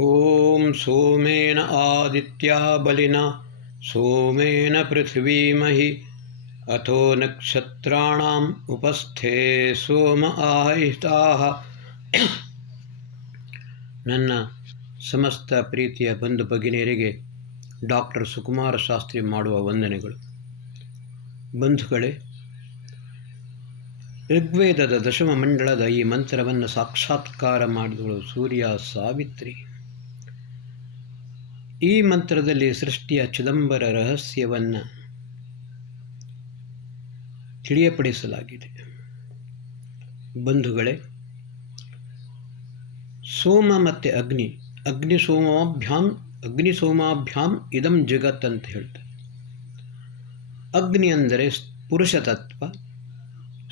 ಓಂ ಸೋಮೇನ ಆದಿತ್ಯ ಬಲಿನ ಸೋಮೇನ ಪೃಥ್ವೀಮಹಿ ಅಥೋ ನಕ್ಷತ್ರಾಣಾಂ ಉಪಸ್ಥೆ ಸೋಮ ಆಹಿತಾಃ. ನನ್ನ ಸಮಸ್ತ ಪ್ರೀತಿಯ ಬಂಧು ಭಗಿನಿಯರಿಗೆ ಡಾಕ್ಟರ್ ಸುಕುಮಾರ ಶಾಸ್ತ್ರಿ ಮಾಡುವ ವಂದನೆಗಳು. ಬಂಧುಗಳೇ, ಋಗ್ವೇದದ ದಶಮ ಮಂಡಳದ ಈ ಮಂತ್ರವನ್ನು ಸಾಕ್ಷಾತ್ಕಾರ ಮಾಡಿದಳು ಸೂರ್ಯ ಸಾವಿತ್ರಿ. ಈ ಮಂತ್ರದಲ್ಲಿ ಸೃಷ್ಟಿಯ ಚಿದಂಬರ ರಹಸ್ಯವನ್ನು ತಿಳಿಯಪಡಿಸಲಾಗಿದೆ. ಬಂಧುಗಳೇ, ಸೋಮ ಮತ್ತು ಅಗ್ನಿಸೋಮಾಭ್ಯಾಂ ಇದಂ ಜಗತ್ ಅಂತ ಹೇಳ್ತಾರೆ. ಅಗ್ನಿ ಅಂದರೆ ಪುರುಷ ತತ್ವ,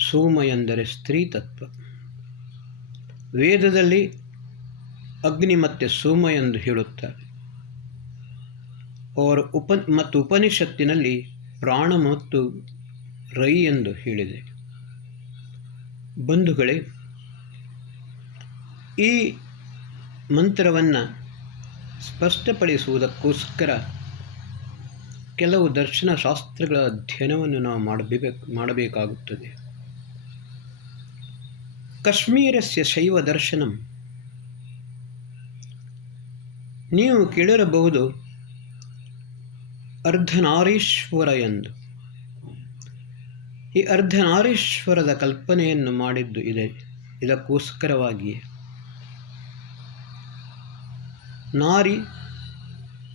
ಸೋಮ ಎಂದರೆ ಸ್ತ್ರೀ ತತ್ವ. ವೇದದಲ್ಲಿ ಅಗ್ನಿ ಮತ್ತು ಸೋಮ ಎಂದು ಹೇಳುತ್ತಾರೆ. ಮತ್ತು ಉಪನಿಷತ್ತಿನಲ್ಲಿ ಪ್ರಾಣ ಮತ್ತು ರೈ ಎಂದು ಹೇಳಿದೆ. ಬಂಧುಗಳೇ, ಈ ಮಂತ್ರವನ್ನು ಸ್ಪಷ್ಟಪಡಿಸುವುದಕ್ಕೋಸ್ಕರ ಕೆಲವು ದರ್ಶನ ಶಾಸ್ತ್ರಗಳ ಅಧ್ಯಯನವನ್ನು ನಾವು ಮಾಡಬೇಕಾಗುತ್ತದೆ. ಕಾಶ್ಮೀರಸ್ಯ ಶೈವ ದರ್ಶನಂ. ನೀವು ಕೇಳಿರಬಹುದು ಅರ್ಧನಾರೀಶ್ವರ ಎಂದು. ಈ ಅರ್ಧನಾರೀಶ್ವರದ ಕಲ್ಪನೆಯನ್ನು ಮಾಡಿದ್ದು ಇದಕ್ಕೋಸ್ಕರವಾಗಿಯೇ. ನಾರಿ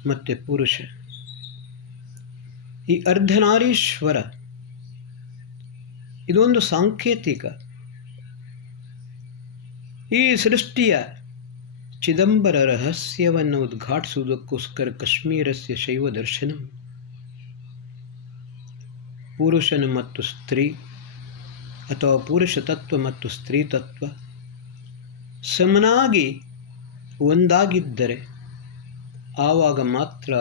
ಮತ್ತು ಪುರುಷ, ಈ ಅರ್ಧನಾರೀಶ್ವರ ಇದೊಂದು ಸಾಂಕೇತಿಕ. ಈ ಸೃಷ್ಟಿಯ ಚಿದಂಬರ ರಹಸ್ಯವನ್ನು ಉದ್ಘಾಟಿಸುವುದಕ್ಕೋಸ್ಕರ ಕಾಶ್ಮೀರಸ್ಯ ಶೈವ ದರ್ಶನ. ಪುರುಷನು ಮತ್ತು ಸ್ತ್ರೀ ಅಥವಾ ಪುರುಷ ತತ್ವ ಮತ್ತು ಸ್ತ್ರೀ ತತ್ವ ಸಮನಾಗಿ ಒಂದಾಗಿದ್ದರೆ ಆವಾಗ ಮಾತ್ರ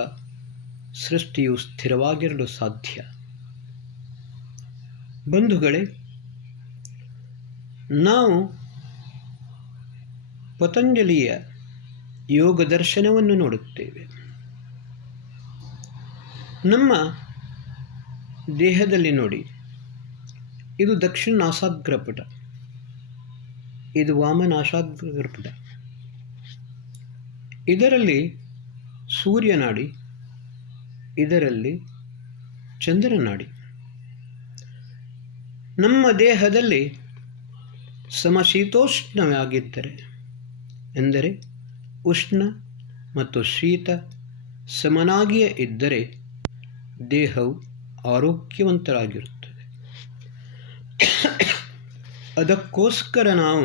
ಸೃಷ್ಟಿಯು ಸ್ಥಿರವಾಗಿರಲು ಸಾಧ್ಯ. ಬಂಧುಗಳೇ, ನಾವು ಪತಂಜಲಿಯ ಯೋಗ ದರ್ಶನವನ್ನು ನೋಡುತ್ತೇವೆ. ನಮ್ಮ ದೇಹದಲ್ಲಿ ನೋಡಿ, ಇದು ದಕ್ಷಿಣ ನಾಸಾಗ್ರಪುಟ, ಇದು ವಾಮನಾಸಾಗ್ರಪುಟ. ಇದರಲ್ಲಿ ಸೂರ್ಯನಾಡಿ, ಇದರಲ್ಲಿ ಚಂದ್ರನಾಡಿ. ನಮ್ಮ ದೇಹದಲ್ಲಿ ಸಮಶೀತೋಷ್ಣವಾಗಿದ್ದರೆ, ಎಂದರೆ ಉಷ್ಣ ಮತ್ತು ಶೀತ ಸಮನಾಗಿಯೇ ಇದ್ದರೆ ದೇಹವು ಆರೋಗ್ಯವಂತರಾಗಿರುತ್ತದೆ. ಅದಕ್ಕೋಸ್ಕರ ನಾವು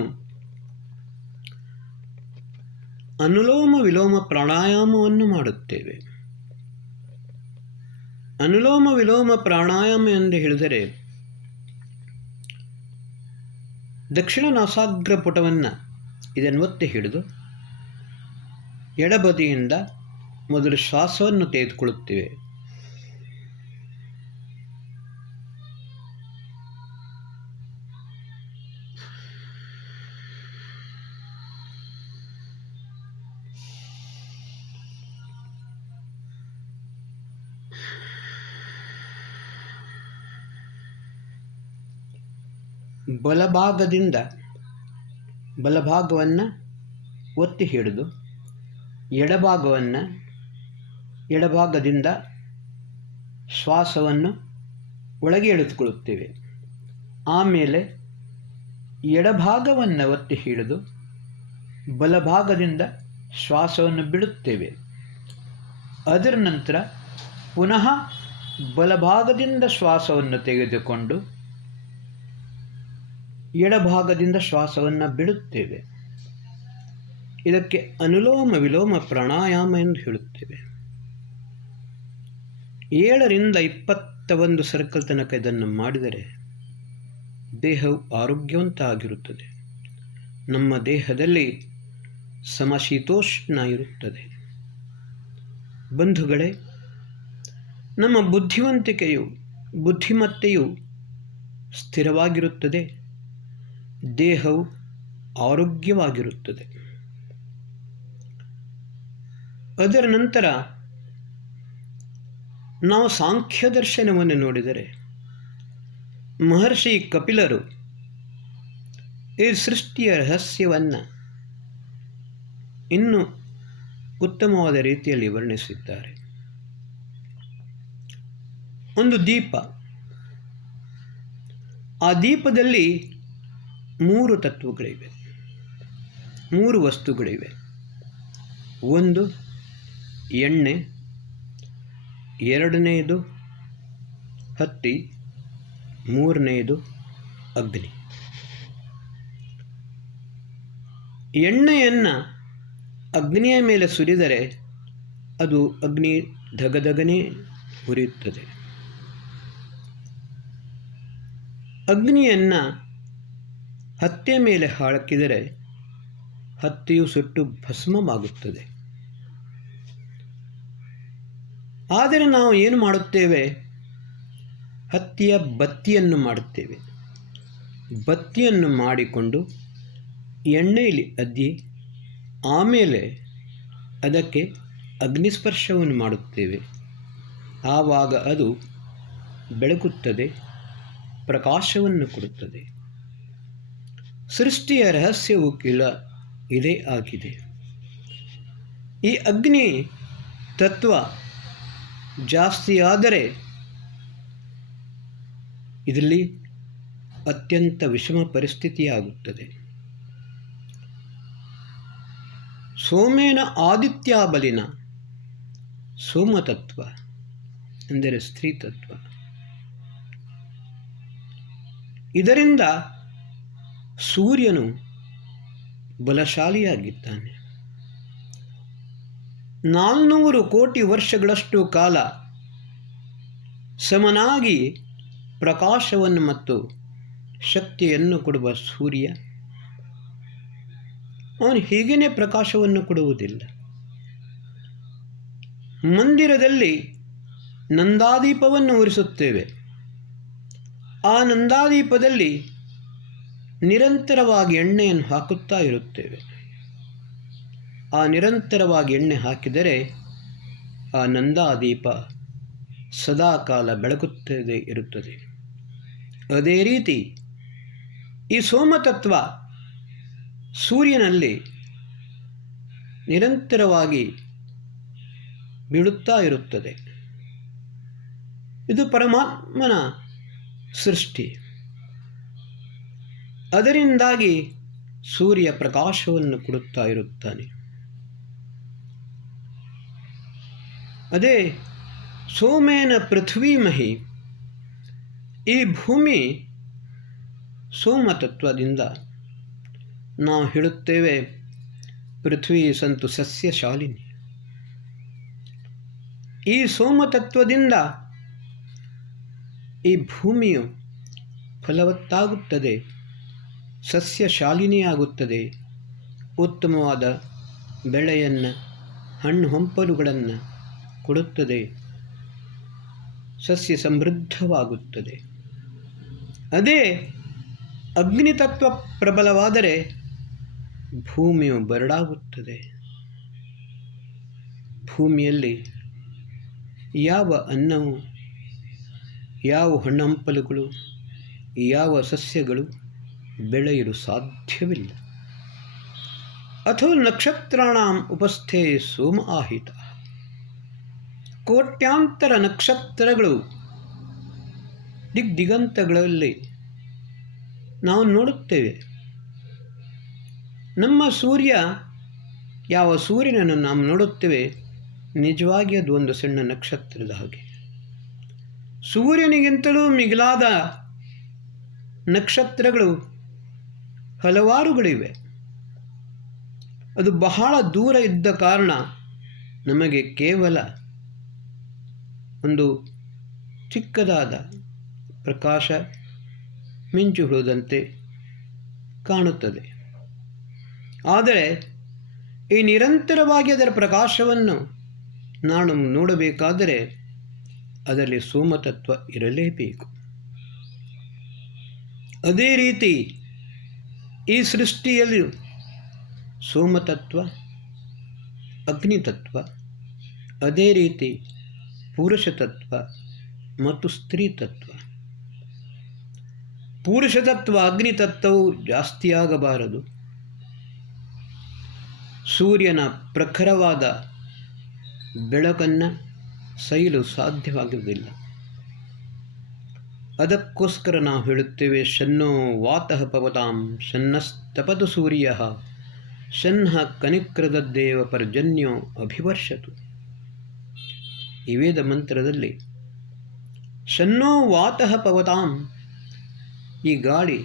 ಅನುಲೋಮ ವಿಲೋಮ ಪ್ರಾಣಾಯಾಮವನ್ನು ಮಾಡುತ್ತೇವೆ. ಅನುಲೋಮ ವಿಲೋಮ ಪ್ರಾಣಾಯಾಮ ಎಂದು ಹೇಳಿದರೆ, ದಕ್ಷಿಣ ನಾಸಾಗ್ರ ಪುಟವನ್ನು ಇದನ್ನು ಒತ್ತಿ ಹಿಡಿದು ಎಡಬದಿಯಿಂದ ಮೊದಲು ಶ್ವಾಸವನ್ನು ತೆಗೆದುಕೊಳ್ಳುತ್ತೇವೆ. ಬಲಭಾಗವನ್ನು ಒತ್ತಿ ಹಿಡಿದು ಎಡಭಾಗದಿಂದ ಶ್ವಾಸವನ್ನು ಒಳಗೆ ಎಳೆದುಕೊಳ್ಳುತ್ತೇವೆ. ಆಮೇಲೆ ಎಡಭಾಗವನ್ನು ಒತ್ತಿ ಹಿಡಿದು ಬಲಭಾಗದಿಂದ ಶ್ವಾಸವನ್ನು ಬಿಡುತ್ತೇವೆ. ಅದರ ನಂತರ ಪುನಃ ಬಲಭಾಗದಿಂದ ಶ್ವಾಸವನ್ನು ತೆಗೆದುಕೊಂಡು ಎಡಭಾಗದಿಂದ ಶ್ವಾಸವನ್ನು ಬಿಡುತ್ತೇವೆ. ಇದಕ್ಕೆ ಅನುಲೋಮ ವಿಲೋಮ ಪ್ರಾಣಾಯಾಮ ಎಂದು ಹೇಳುತ್ತೇವೆ. 7 ರಿಂದ 21 ಸರ್ಕಲ್ ತನಕ ಇದನ್ನು ಮಾಡಿದರೆ ದೇಹವು ಆರೋಗ್ಯವಂತ ಆಗಿರುತ್ತದೆ. ನಮ್ಮ ದೇಹದಲ್ಲಿ ಸಮಶೀತೋಷ್ಣ ಇರುತ್ತದೆ. ಬಂಧುಗಳೇ, ನಮ್ಮ ಬುದ್ಧಿಮತ್ತೆಯು ಸ್ಥಿರವಾಗಿರುತ್ತದೆ. ದೇಹವು ಆರೋಗ್ಯವಾಗಿರುತ್ತದೆ. ಅದರ ನಂತರ ನಾವು ಸಾಂಖ್ಯ ದರ್ಶನವನ್ನು ನೋಡಿದರೆ ಮಹರ್ಷಿ ಕಪಿಲರು ಈ ಸೃಷ್ಟಿಯ ರಹಸ್ಯವನ್ನು ಇನ್ನೂ ಉತ್ತಮವಾದ ರೀತಿಯಲ್ಲಿ ವರ್ಣಿಸಿದ್ದಾರೆ. ಒಂದು ದೀಪ, ಆ ದೀಪದಲ್ಲಿ 3 ತತ್ವಗಳಿವೆ, 3 ವಸ್ತುಗಳಿವೆ. ಒಂದು ಎಣ್ಣೆ, ಎರಡನೆಯದು ಹತ್ತಿ, ಮೂರನೆಯದು ಅಗ್ನಿ. ಎಣ್ಣೆಯನ್ನು ಅಗ್ನಿಯ ಮೇಲೆ ಸುರಿದರೆ ಅದು ಅಗ್ನಿ ಧಗಧಗನೆ ಉರಿಯುತ್ತದೆ. ಅಗ್ನಿಯನ್ನು ಹತ್ತಿಯ ಮೇಲೆ ಹಾಕಿದರೆ ಹತ್ತಿಯು ಸುಟ್ಟು ಭಸ್ಮವಾಗುತ್ತದೆ. ಆದರೆ ನಾವು ಏನು ಮಾಡುತ್ತೇವೆ? ಹತ್ತಿಯ ಬತ್ತಿಯನ್ನು ಮಾಡುತ್ತೇವೆ. ಬತ್ತಿಯನ್ನು ಮಾಡಿಕೊಂಡು ಎಣ್ಣೆಯಲ್ಲಿ ಅದ್ದಿ ಆಮೇಲೆ ಅದಕ್ಕೆ ಅಗ್ನಿಸ್ಪರ್ಶವನ್ನು ಮಾಡುತ್ತೇವೆ. ಆವಾಗ ಅದು ಬೆಳಗುತ್ತದೆ, ಪ್ರಕಾಶವನ್ನು ಕೊಡುತ್ತದೆ. ಸೃಷ್ಟಿಯ ರಹಸ್ಯವೂ ಇದೇ ಆಗಿದೆ. ಈ ಅಗ್ನಿ ತತ್ವ ಜಾಸ್ತಿಯಾದರೆ ಇದರಲ್ಲಿ ಅತ್ಯಂತ ವಿಷಮ ಪರಿಸ್ಥಿತಿಯಾಗುತ್ತದೆ. ಸೋಮೇನ ಆದಿತ್ಯ ಬಲಿನ ಸೋಮತತ್ವ ಅಂದರೆ ಸ್ತ್ರೀ ತತ್ವ. ಇದರಿಂದ ಸೂರ್ಯನು ಬಲಶಾಲಿಯಾಗಿದ್ದಾನೆ. 400 ಕೋಟಿ ವರ್ಷಗಳಷ್ಟು ಕಾಲ ಸಮನಾಗಿ ಪ್ರಕಾಶವನ್ನು ಮತ್ತು ಶಕ್ತಿಯನ್ನು ಕೊಡುವ ಸೂರ್ಯ ಅವನು ಹೀಗೇನೆ ಪ್ರಕಾಶವನ್ನು ಕೊಡುವುದಿಲ್ಲ. ಮಂದಿರದಲ್ಲಿ ನಂದಾದೀಪವನ್ನು ಉರಿಸುತ್ತೇವೆ. ಆ ನಂದಾದೀಪದಲ್ಲಿ ನಿರಂತರವಾಗಿ ಎಣ್ಣೆಯನ್ನು ಹಾಕುತ್ತಾ ಇರುತ್ತೇವೆ. ಆ ನಿರಂತರವಾಗಿ ಎಣ್ಣೆ ಹಾಕಿದರೆ ಆ ನಂದಾದೀಪ ಸದಾಕಾಲ ಬೆಳಗುತ್ತದೆ ಇರುತ್ತದೆ. ಅದೇ ರೀತಿ ಈ ಸೋಮತತ್ವ ಸೂರ್ಯನಲ್ಲಿ ನಿರಂತರವಾಗಿ ಬೀಳುತ್ತಾ ಇರುತ್ತದೆ. ಇದು ಪರಮಾತ್ಮನ ಸೃಷ್ಟಿ. ಅದರಿಂದಾಗಿ ಸೂರ್ಯ ಪ್ರಕಾಶವನ್ನು ಕೊಡುತ್ತಾ ಇರುತ್ತಾನೆ. ಅದೇ ಸೋಮೇನ ಪೃಥ್ವೀಮಹಿ, ಈ ಭೂಮಿ ಸೋಮತತ್ವದಿಂದ ನಾವು ಹೇಳುತ್ತೇವೆ ಪೃಥ್ವಿ ಸಂತು ಸಸ್ಯಶಾಲಿನಿ. ಈ ಸೋಮತತ್ವದಿಂದ ಈ ಭೂಮಿಯು ಫಲವತ್ತಾಗುತ್ತದೆ, ಸಸ್ಯಶಾಲಿನಿಯಾಗುತ್ತದೆ, ಉತ್ತಮವಾದ ಬೆಳೆಯನ್ನು, ಹಣ್ಣು ಹಂಪಲುಗಳನ್ನು ಕೊಡುತ್ತದೆ, ಸಸ್ಯ ಸಮೃದ್ಧವಾಗುತ್ತದೆ. ಅದೇ ಅಗ್ನಿತತ್ವ ಪ್ರಬಲವಾದರೆ ಭೂಮಿಯು ಬರಡಾಗುತ್ತದೆ. ಭೂಮಿಯಲ್ಲಿ ಯಾವ ಅನ್ನವು, ಯಾವ ಹಣ್ಣಂಪಲುಗಳು, ಯಾವ ಸಸ್ಯಗಳು ಬೆಳೆಯಲು ಸಾಧ್ಯವಿಲ್ಲ. ಅಥವಾ ನಕ್ಷತ್ರಾಣಾಂ ಉಪಸ್ಥೆ ಸೋಮ ಆಹಿತ, ಕೋಟ್ಯಾಂತರ ನಕ್ಷತ್ರಗಳು ದಿಗ್ದಿಗಂತಗಳಲ್ಲಿ ನಾವು ನೋಡುತ್ತೇವೆ. ನಮ್ಮ ಸೂರ್ಯ, ಯಾವ ಸೂರ್ಯನನ್ನು ನಾವು ನೋಡುತ್ತೇವೆ, ನಿಜವಾಗಿ ಅದು ಒಂದು ಸಣ್ಣ ನಕ್ಷತ್ರದ ಹಾಗೆ. ಸೂರ್ಯನಿಗಿಂತಲೂ ಮಿಗಿಲಾದ ನಕ್ಷತ್ರಗಳು ಹಲವಾರುಗಳಿವೆ. ಅದು ಬಹಳ ದೂರ ಇದ್ದ ಕಾರಣ ನಮಗೆ ಕೇವಲ ಒಂದು ಚಿಕ್ಕದಾದ ಪ್ರಕಾಶ ಮಿಂಚು ಹುಳುದಂತೆ ಕಾಣುತ್ತದೆ. ಆದರೆ ಈ ನಿರಂತರವಾಗಿ ಅದರ ಪ್ರಕಾಶವನ್ನು ನಾನು ನೋಡಬೇಕಾದರೆ ಅದರಲ್ಲಿ ಸೋಮತತ್ವ ಇರಲೇಬೇಕು. ಅದೇ ರೀತಿ ಈ ಸೃಷ್ಟಿಯಲ್ಲಿ ಸೋಮತತ್ವ, ಅಗ್ನಿತತ್ವ ಅದೇ ರೀತಿ ಪುರುಷ ತತ್ವ ಮತ್ತು ಸ್ತ್ರೀ ತತ್ವ. ಪುರುಷ ತತ್ವ ಅಗ್ನಿ ತತ್ವವು ಜಾಸ್ತಿಯಾಗಬಾರದು. ಸೂರ್ಯನ ಪ್ರಖರವಾದ ಬೆಳಕನ್ನು ಸಹಿಸಲು ಸಾಧ್ಯವಾಗುವುದಿಲ್ಲ. ಅದಕ್ಕೋಸ್ಕರ ನಾವು ಹೇಳುತ್ತೇವೆ, ಶನ್ನೋ ವಾತಃ ಪವತಾಂ ಶನ್ನಸ್ತಪತು ಸೂರ್ಯ ಶನ್ನ ಕನಿಕ್ರದದ್ದೇವ ಪರ್ಜನ್ಯೋ ಅಭಿವರ್ಷತು. ಈ ವೇದ ಮಂತ್ರದಲ್ಲಿ ಶನ್ನೋ ವಾತಃ ಪವತಾಂ, ಈ ಗಾಳಿ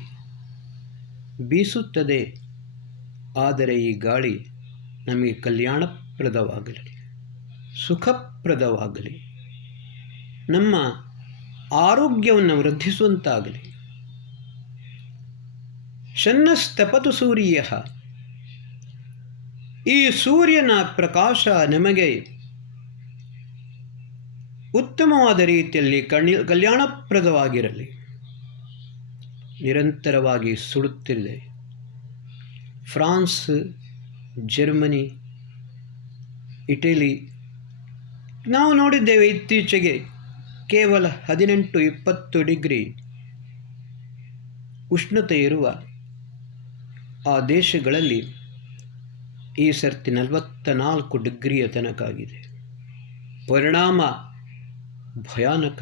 ಬೀಸುತ್ತದೆ, ಆದರೆ ಈ ಗಾಳಿ ನಮಗೆ ಕಲ್ಯಾಣಪ್ರದವಾಗಲಿ, ಸುಖಪ್ರದವಾಗಲಿ, ನಮ್ಮ ಆರೋಗ್ಯವನ್ನು ವೃದ್ಧಿಸುವಂತಾಗಲಿ. ಶನ್ನಸ್ತಪತು ಸೂರ್ಯ, ಈ ಸೂರ್ಯನ ಪ್ರಕಾಶ ನಮಗೆ ಉತ್ತಮವಾದ ರೀತಿಯಲ್ಲಿ ಕಲ್ಯಾಣಪ್ರದವಾಗಿರಲಿ. ನಿರಂತರವಾಗಿ ಸುಡುತ್ತಿದೆ. ಫ್ರಾನ್ಸ್, ಜರ್ಮನಿ, ಇಟಲಿ ನಾವು ನೋಡಿದ್ದೇವೆ ಇತ್ತೀಚೆಗೆ ಕೇವಲ 18-20 ಡಿಗ್ರಿ ಉಷ್ಣತೆ ಇರುವ ಆ ದೇಶಗಳಲ್ಲಿ ಈ ಸರ್ತಿ 44 ಡಿಗ್ರಿಯ ತನಕ ಆಗಿದೆ. ಪರಿಣಾಮ ಭಯಾನಕ.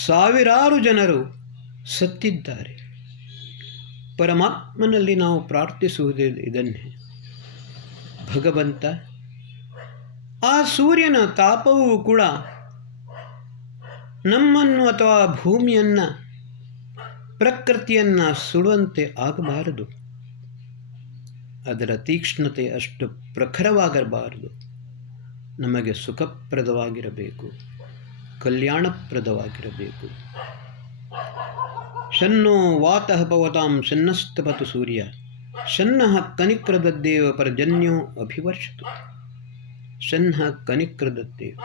ಸಾವಿರಾರು ಜನರು ಸತ್ತಿದ್ದಾರೆ. ಪರಮಾತ್ಮನಲ್ಲಿ ನಾವು ಪ್ರಾರ್ಥಿಸುವುದೇ ಇದನ್ನೇ, ಭಗವಂತ, ಆ ಸೂರ್ಯನ ತಾಪವೂ ಕೂಡ ನಮ್ಮನ್ನು ಅಥವಾ ಭೂಮಿಯನ್ನು, ಪ್ರಕೃತಿಯನ್ನು ಸುಡುವಂತೆ ಆಗಬಾರದು. ಅದರ ತೀಕ್ಷ್ಣತೆ ಅಷ್ಟು ಪ್ರಖರವಾಗಿರಬಾರದು. ನಮಗೆ ಸುಖಪ್ರದವಾಗಿರಬೇಕು, ಕಲ್ಯಾಣಪ್ರದವಾಗಿರಬೇಕು. ಶನ್ನೋ ವಾತಃ ಪವತಾಂ ಶನ್ನಸ್ತಪತು ಸೂರ್ಯ ಶನ್ನಃ ಕನಿಕ್ರದದ್ದೇವ ಪರ್ಜನ್ಯೋ ಅಭಿವರ್ಷತು. ಶನ್ನಃ ಕನಿಕ್ರದದ್ದೇವ,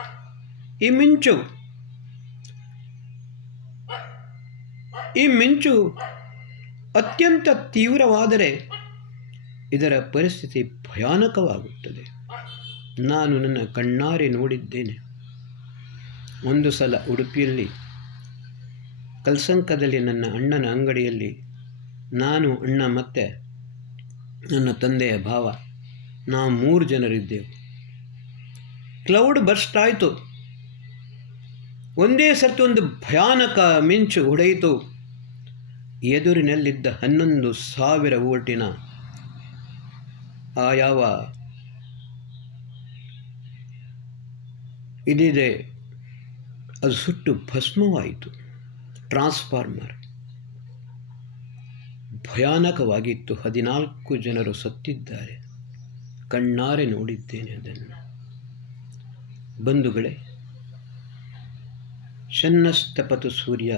ಈ ಮಿಂಚು ಅತ್ಯಂತ ತೀವ್ರವಾದರೆ ಇದರ ಪರಿಸ್ಥಿತಿ ಭಯಾನಕವಾಗುತ್ತದೆ. ನಾನು ನನ್ನ ಕಣ್ಣಾರೆ ನೋಡಿದ್ದೇನೆ. ಒಂದು ಸಲ ಉಡುಪಿಯಲ್ಲಿ ಕಲ್ಸಂಕದಲ್ಲಿ ನನ್ನ ಅಣ್ಣನ ಅಂಗಡಿಯಲ್ಲಿ ನಾನು, ಅಣ್ಣ ಮತ್ತು ನನ್ನ ತಂದೆಯ ಭಾವ, ನಾವು 3 ಜನರಿದ್ದೆವು. ಕ್ಲೌಡ್ ಬರ್ಸ್ಟ್ ಆಯಿತು. ಒಂದೇ ಸರ್ತಿ ಒಂದು ಭಯಾನಕ ಮಿಂಚು ಹೊಡೆಯಿತು. ಎದುರಿನಲ್ಲಿದ್ದ 11,000 ವೋಲ್ಟಿನ ಆ ಯಾವ ಇದಿದೆ ಅದು ಸುಟ್ಟು ಭಸ್ಮವಾಯಿತು. ಟ್ರಾನ್ಸ್ಫಾರ್ಮರ್ ಭಯಾನಕವಾಗಿತ್ತು. 14 ಜನರು ಸತ್ತಿದ್ದಾರೆ. ಕಣ್ಣಾರೆ ನೋಡಿದ್ದೇನೆ ಅದನ್ನು. ಬಂಧುಗಳೇ, ಶನ್ನಸ್ತಪತು ಸೂರ್ಯ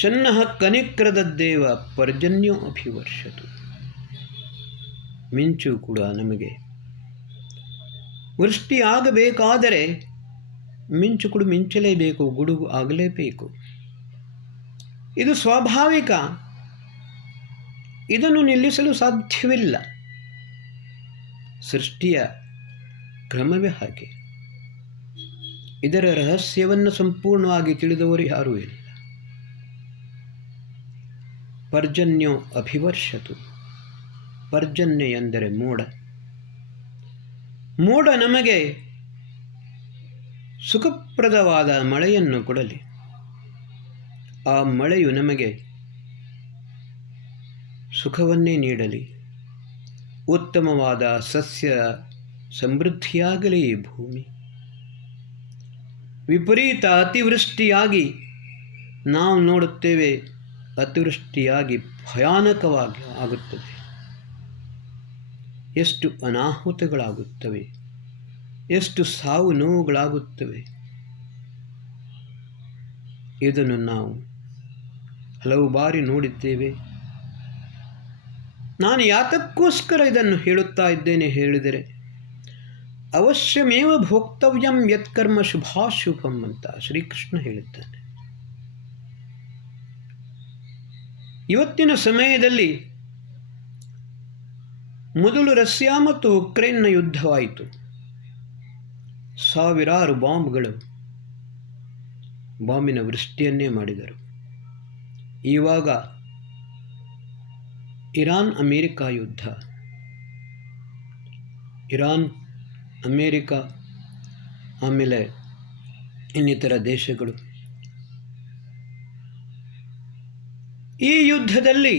ಶನ್ನಃ ಕನಿಕ್ರದದ್ದೇವ ಪರ್ಜನ್ಯೋ ಅಭಿವರ್ಷತು. ಮಿಂಚು ಕೂಡ ನಮಗೆ ವೃಷ್ಟಿ ಆಗಬೇಕಾದರೆ ಮಿಂಚು ಕೂಡ ಮಿಂಚಲೇಬೇಕು, ಗುಡುಗು ಆಗಲೇಬೇಕು. ಇದು ಸ್ವಾಭಾವಿಕ. ಇದನ್ನು ನಿಲ್ಲಿಸಲು ಸಾಧ್ಯವಿಲ್ಲ. ಸೃಷ್ಟಿಯ ಕ್ರಮವೇ ಹಾಗೆ. ಇದರ ರಹಸ್ಯವನ್ನು ಸಂಪೂರ್ಣವಾಗಿ ತಿಳಿದವರು ಯಾರೂ ಇಲ್ಲ. ಪರ್ಜನ್ಯೋ ಅಭಿವರ್ಷತು. ಪರ್ಜನ್ಯ ಎಂದರೆ ಮೋಡ. ಮೋಡ ನಮಗೆ ಸುಖಪ್ರದವಾದ ಮಳೆಯನ್ನು ಕೊಡಲಿ. ಆ ಮಳೆಯು ನಮಗೆ ಸುಖವನ್ನೇ ನೀಡಲಿ. ಉತ್ತಮವಾದ ಸಸ್ಯ ಸಮೃದ್ಧಿಯಾಗಲಿ ಈ ಭೂಮಿ. ವಿಪರೀತ ಅತಿವೃಷ್ಟಿಯಾಗಿ ನಾವು ನೋಡುತ್ತೇವೆ, ಅತಿವೃಷ್ಟಿಯಾಗಿ ಭಯಾನಕವಾಗಿ ಆಗುತ್ತದೆ. ಎಷ್ಟು ಅನಾಹುತಗಳಾಗುತ್ತವೆ, ಎಷ್ಟು ಸಾವು ನೋವುಗಳಾಗುತ್ತವೆ. ಇದನ್ನು ನಾವು ಹಲವು ಬಾರಿ ನೋಡಿದ್ದೇವೆ. ನಾನು ಯಾತಕ್ಕೋಸ್ಕರ ಇದನ್ನು ಹೇಳುತ್ತಾ ಇದ್ದೇನೆ ಹೇಳಿದರೆ, ಅವಶ್ಯಮೇವ ಭೋಕ್ತವ್ಯಂ ಯತ್ಕರ್ಮ ಶುಭಾಶುಭಂ ಅಂತ ಶ್ರೀಕೃಷ್ಣ ಹೇಳಿದ್ದಾನೆ. ಇವತ್ತಿನ ಸಮಯದಲ್ಲಿ ಮೊದಲು ರಷ್ಯಾ ಮತ್ತು ಉಕ್ರೇನ್ನ ಯುದ್ಧವಾಯಿತು. ಸಾವಿರಾರು ಬಾಂಬಿನ ವೃಷ್ಟಿಯನ್ನೇ ಮಾಡಿದರು. ಇವಾಗ ಇರಾನ್ ಅಮೇರಿಕಾ ಯುದ್ಧ, ಇರಾನ್ ಅಮೇರಿಕಾ ಆಮೇಲೆ ಇನ್ನಿತರ ದೇಶಗಳು. ಈ ಯುದ್ಧದಲ್ಲಿ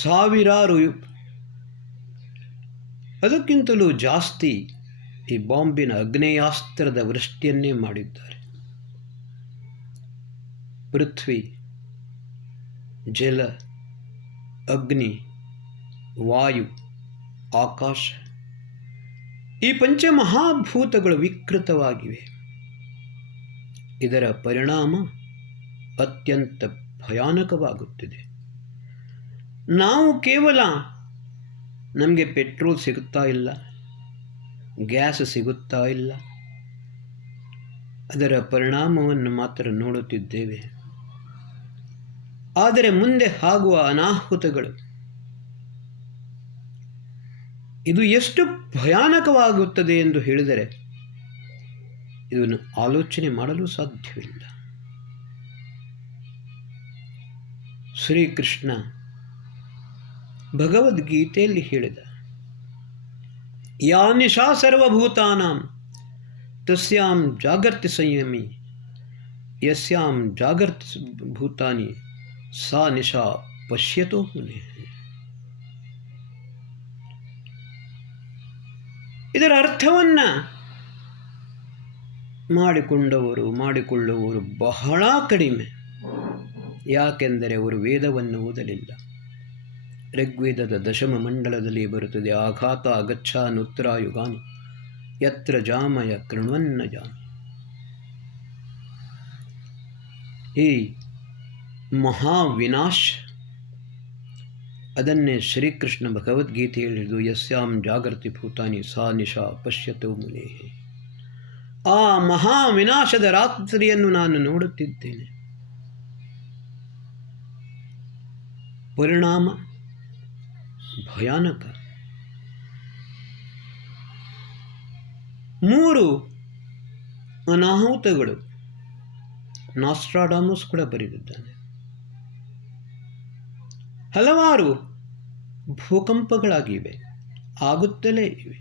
ಸಾವಿರಾರು, ಅದಕ್ಕಿಂತಲೂ ಜಾಸ್ತಿ ಈ ಬಾಂಬಿನ ಆಗ್ನೇಯಾಸ್ತ್ರದ ವೃಷ್ಟಿಯನ್ನೇ ಮಾಡಿದ್ದಾರೆ. ಪೃಥ್ವಿ, ಜಲ, ಅಗ್ನಿ, ವಾಯು, ಆಕಾಶ, ಈ ಪಂಚಮಹಾಭೂತಗಳು ವಿಕೃತವಾಗಿವೆ. ಇದರ ಪರಿಣಾಮ ಅತ್ಯಂತ ಭಯಾನಕವಾಗುತ್ತಿದೆ. ನಾವು ಕೇವಲ ನಮಗೆ ಪೆಟ್ರೋಲ್ ಸಿಗುತ್ತಾ ಇಲ್ಲ, ಗ್ಯಾಸ್ ಸಿಗುತ್ತಾ ಇಲ್ಲ, ಅದರ ಪರಿಣಾಮವನ್ನು ಮಾತ್ರ ನೋಡುತ್ತಿದ್ದೇವೆ. ಆದರೆ ಮುಂದೆ ಆಗುವ ಅನಾಹುತಗಳು ಇದು ಎಷ್ಟು ಭಯಾನಕವಾಗುತ್ತದೆ ಎಂದು ಹೇಳಿದರೆ ಇದನ್ನು ಆಲೋಚನೆ ಮಾಡಲು ಸಾಧ್ಯವಿಲ್ಲ. ಶ್ರೀಕೃಷ್ಣ ಭಗವದ್ಗೀತೆಯಲ್ಲಿ ಹೇಳಿದ, ಯಾ ನಿಶಾ ಸರ್ವಭೂತಾನಾಂ ತಸ್ಯಾಂ ಜಾಗರ್ತಿ ಸಂಯಮಿ ಯಸ್ಯಾಂ ಜಾಗರ್ತಿ ಭೂತಾನಿ ಸಾ ನಿಶಾ ಪಶ್ಯತೋ ಮುನೇಃ. ಇದರ ಅರ್ಥವನ್ನು ಮಾಡಿಕೊಳ್ಳುವವರು ಬಹಳ ಕಡಿಮೆ. ಯಾಕೆಂದರೆ ಅವರು ವೇದವನ್ನು ಓದಲಿಲ್ಲ. ಋಗ್ವೇದದ ದಶಮ ಮಂಡಲದಲ್ಲಿ ಬರುತ್ತದೆ, ಆಘಾತ ಅಗಚ್ಛಾನುತ್ತರಾಯುಗಾನಿ ಯತ್ರ ಜಾಮಯ ಕೃಣ್ವನ್ನ ಜಾಮಿ. ಈ ಮಹಾವಿನಾಶ ಅದನ್ನೇ ಶ್ರೀಕೃಷ್ಣ ಭಗವದ್ಗೀತೆ ಹೇಳಿದ್ದು, ಯಸ್ಯಾಂ ಜಾಗರ್ತಿ ಭೂತಾನಿ ಸಾ ನಿಶಾ ಪಶ್ಯತೋ ಮುನೇಃ. ಆ ಮಹಾವಿನಾಶದ ರಾತ್ರಿಯನ್ನು ನಾನು ನೋಡುತ್ತಿದ್ದೇನೆ. ಪರಿಣಾಮ ಭಯಾನಕ. 3 ಅನಾಹುತಗಳು ನಾಸ್ಟ್ರಾಡಾಮಸ್ ಕೂಡ ಬರೆದಿದ್ದಾನೆ. ಹಲವಾರು ಭೂಕಂಪಗಳಾಗಿವೆ, ಆಗುತ್ತಲೇ ಇವೆ.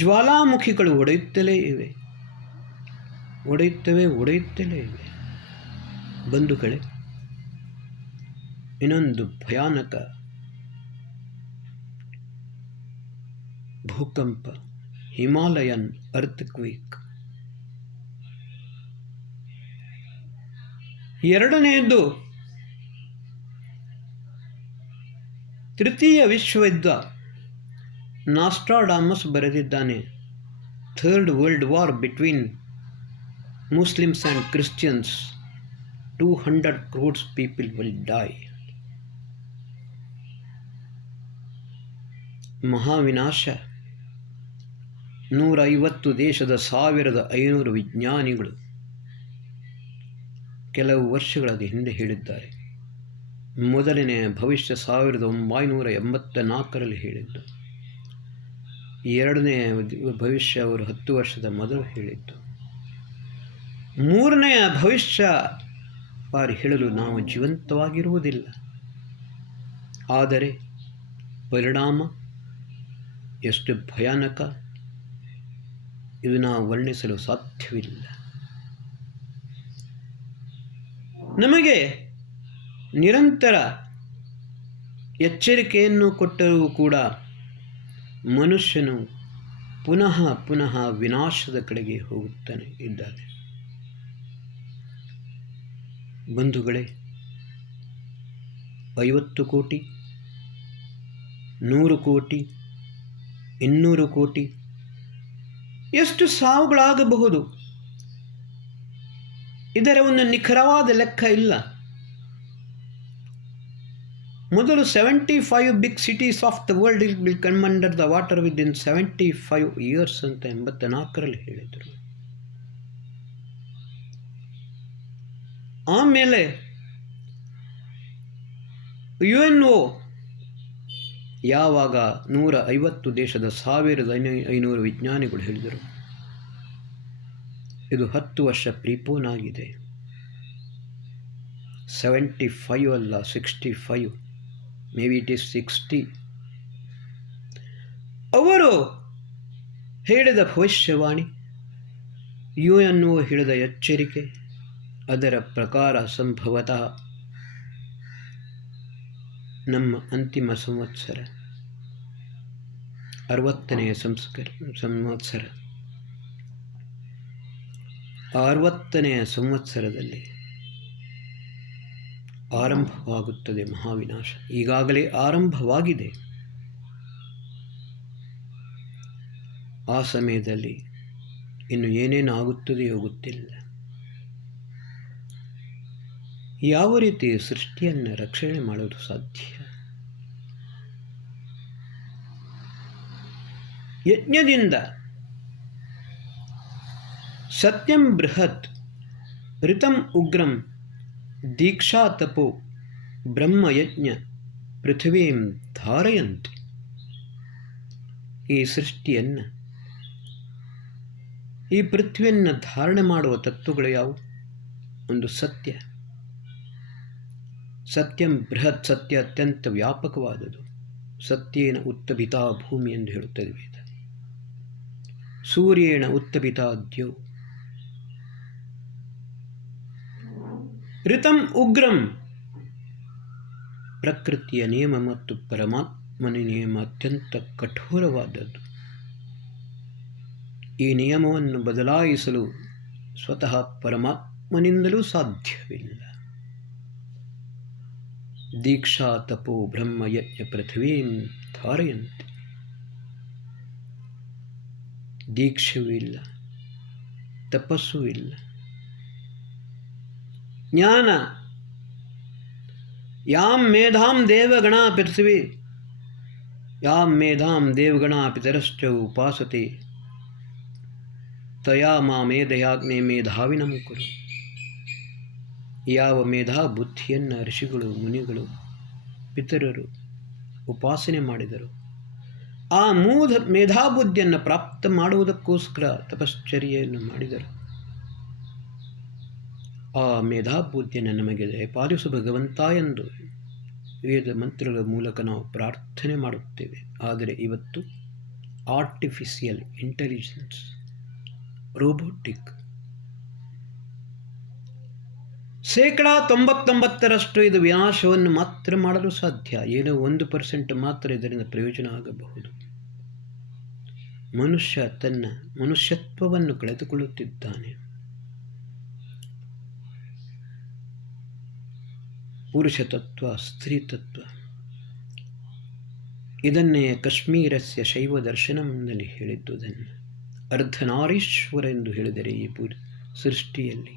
ಜ್ವಾಲಾಮುಖಿಗಳು ಒಡೆಯುತ್ತಲೇ ಇವೆ. ಬಂಧುಗಳೇ, ಇನ್ನೊಂದು ಭಯಾನಕ ಭೂಕಂಪ, ಹಿಮಾಲಯನ್ ಅರ್ಥಕ್ವೇಕ್. ಎರಡನೆಯದು ತೃತೀಯ ವಿಶ್ವಯುದ್ಧ. ನಾಸ್ಟ್ರಾಡಾಮಸ್ ಬರೆದಿದ್ದಾನೆ, third world war between Muslims and Christians, 200 crores people will die. ಮಹಾವಿನಾಶ. 150 ದೇಶದ 1500 ವಿಜ್ಞಾನಿಗಳು ಕೆಲವು ವರ್ಷಗಳ ಹಿಂದೆ ಹೇಳಿದ್ದಾರೆ. ಮೊದಲನೆಯ ಭವಿಷ್ಯ 1984ರಲ್ಲಿ ಹೇಳಿದ್ದು. ಎರಡನೆಯ ಭವಿಷ್ಯ ಅವರು 10 ವರ್ಷದ ಮೊದಲು ಹೇಳಿದ್ದು. ಮೂರನೆಯ ಭವಿಷ್ಯ ಬಾರಿ ಹೇಳಲು ನಾವು ಜೀವಂತವಾಗಿರುವುದಿಲ್ಲ. ಆದರೆ ಪರಿಣಾಮ ಎಷ್ಟು ಭಯಾನಕ ಇದು ನಾವು ವರ್ಣಿಸಲು ಸಾಧ್ಯವಿಲ್ಲ. ನಮಗೆ ನಿರಂತರ ಎಚ್ಚರಿಕೆಯನ್ನು ಕೊಟ್ಟರೂ ಕೂಡ ಮನುಷ್ಯನು ಪುನಃ ವಿನಾಶದ ಕಡೆಗೆ ಹೋಗುತ್ತಾನೆ ಇದ್ದಾನೆ. ಬಂಧುಗಳೇ, 50 ಕೋಟಿ, 100 ಕೋಟಿ, 200 ಕೋಟಿ, ಎಷ್ಟು ಸಾವುಗಳಾಗಬಹುದು? ಇದರ ಒಂದು ನಿಖರವಾದ ಲೆಕ್ಕ ಇಲ್ಲ. ಮೊದಲು 75 big cities of the world will come under the water within 75 years ಅಂತ 84ರಲ್ಲಿ ಹೇಳಿದರು. ಆಮೇಲೆ UNO ಯಾವಾಗ 150 ದೇಶದ 1500 ವಿಜ್ಞಾನಿಗಳು ಹೇಳಿದರು. ಇದು 10 ವರ್ಷ ಪ್ರೀಪೋನ್ ಆಗಿದೆ. 75 ಅಲ್ಲ, 65, ಮೇ ಬಿ ಇಟ್ ಈಸ್ 60. ಅವರು ಹೇಳಿದ ಭವಿಷ್ಯವಾಣಿ, UNO ಹೇಳಿದ ಎಚ್ಚರಿಕೆ, ಅದರ ಪ್ರಕಾರ ಸಂಭವತಃ ನಮ್ಮ ಅಂತಿಮ ಸಂವತ್ಸರ 60ನೇ ಸಂವತ್ಸರ 60ನೇ ಸಂವತ್ಸರದಲ್ಲಿ ಆರಂಭವಾಗುತ್ತದೆ ಮಹಾವಿನಾಶ. ಈಗಾಗಲೇ ಆರಂಭವಾಗಿದೆ. ಆ ಸಮಯದಲ್ಲಿ ಇನ್ನು ಏನೇನು ಆಗುತ್ತದೆಯೋ ಗೊತ್ತಿಲ್ಲ. ಯಾವ ರೀತಿ ಸೃಷ್ಟಿಯನ್ನು ರಕ್ಷಣೆ ಮಾಡೋದು ಸಾಧ್ಯ? ಯಜ್ಞದಿಂದ ಸತ್ಯಂ ಬೃಹತ್ ಋತಂ ಉಗ್ರಂ ದೀಕ್ಷಾ ತಪೋ ಬ್ರಹ್ಮಯಜ್ಞ ಪೃಥ್ವೀಂ ಧಾರಯಂತಿ. ಈ ಸೃಷ್ಟಿಯನ್ನು, ಈ ಪೃಥ್ವಿಯನ್ನು ಧಾರಣೆ ಮಾಡುವ ತತ್ವಗಳು ಯಾವುವು? ಒಂದು ಸತ್ಯ. ಸತ್ಯಂ ಬೃಹತ್, ಸತ್ಯ ಅತ್ಯಂತ ವ್ಯಾಪಕವಾದದು. ಸತ್ಯೇನ ಉತ್ತಭಿತಾ ಭೂಮಿ ಎಂದು ಹೇಳುತ್ತದೆ ವೇದ. ಸೂರ್ಯೇಣ ಉತ್ತಭಿತಾ ದ್ಯೌ. ಋತಂ ಉಗ್ರಂ, ಪ್ರಕೃತಿಯ ನಿಯಮ ಮತ್ತು ಪರಮಾತ್ಮನ ನಿಯಮ ಅತ್ಯಂತ ಕಠೋರವಾದದ್ದು. ಈ ನಿಯಮವನ್ನು ಬದಲಾಯಿಸಲು ಸ್ವತಃ ಪರಮಾತ್ಮನಿಂದಲೂ ಸಾಧ್ಯವಿಲ್ಲ. ದೀಕ್ಷಾ ತಪೋ ಬ್ರಹ್ಮಯಜ್ಞ ಪೃಥ್ವೀಂ ಧಾರಯಂತಿ. ದೀಕ್ಷೆಯೂ ಇಲ್ಲ, ತಪಸ್ಸೂ ಇಲ್ಲ, ಜ್ಞಾನ. ಯಾಂ ಮೇಧಾಂ ದೇವಗಣ ಪೃಥ್ವಿ, ಯಾಂ ಮೇಧಾಂ ದೇವಗಣ ಪಿತರಶ್ಚ ಉಪಾಸತೆ ತಯಾ ಮೇಧಯಾಗ್ನೇ ಮೇಧಾವಿನಂ ಕುರು. ಯಾವ ಮೇಧಾ ಬುದ್ಧಿಯನ್ನು ಋಷಿಗಳು, ಮುನಿಗಳು, ಪಿತರರು ಉಪಾಸನೆ ಮಾಡಿದರು, ಆ ಮೇಧಾಬುದ್ಧಿಯನ್ನು ಪ್ರಾಪ್ತ ಮಾಡುವುದಕ್ಕೋಸ್ಕರ ತಪಶ್ಚರ್ಯೆಯನ್ನು ಮಾಡಿದರು. ಆ ಮೇಧಾಬುದ್ಧಿಯನ್ನು ನಮಗೆ ದಯಪಾಲಿಸು ಭಗವಂತ ಎಂದು ವೇದ ಮಂತ್ರಗಳ ಮೂಲಕ ನಾವು ಪ್ರಾರ್ಥನೆ ಮಾಡುತ್ತೇವೆ. ಆದರೆ ಇವತ್ತು ಆರ್ಟಿಫಿಷಿಯಲ್ ಇಂಟೆಲಿಜೆನ್ಸ್, ರೋಬೋಟಿಕ್ 99% ಇದು ವಿನಾಶವನ್ನು ಮಾತ್ರ ಮಾಡಲು ಸಾಧ್ಯ. ಏನೋ 1% ಮಾತ್ರ ಇದರಿಂದ ಪ್ರಯೋಜನ ಆಗಬಹುದು. ಮನುಷ್ಯ ತನ್ನ ಮನುಷ್ಯತ್ವವನ್ನು ಕಳೆದುಕೊಳ್ಳುತ್ತಿದ್ದಾನೆ. ಪುರುಷ ತತ್ವ, ಸ್ತ್ರೀ ತತ್ವ, ಇದನ್ನೇ ಕಾಶ್ಮೀರಸ್ಯ ಶೈವ ದರ್ಶನಂನಲ್ಲಿ ಹೇಳಿದ್ದುದನ್ನು ಅರ್ಧನಾರೀಶ್ವರ ಎಂದು ಹೇಳಿದರೆ ಈ ಸೃಷ್ಟಿಯಲ್ಲಿ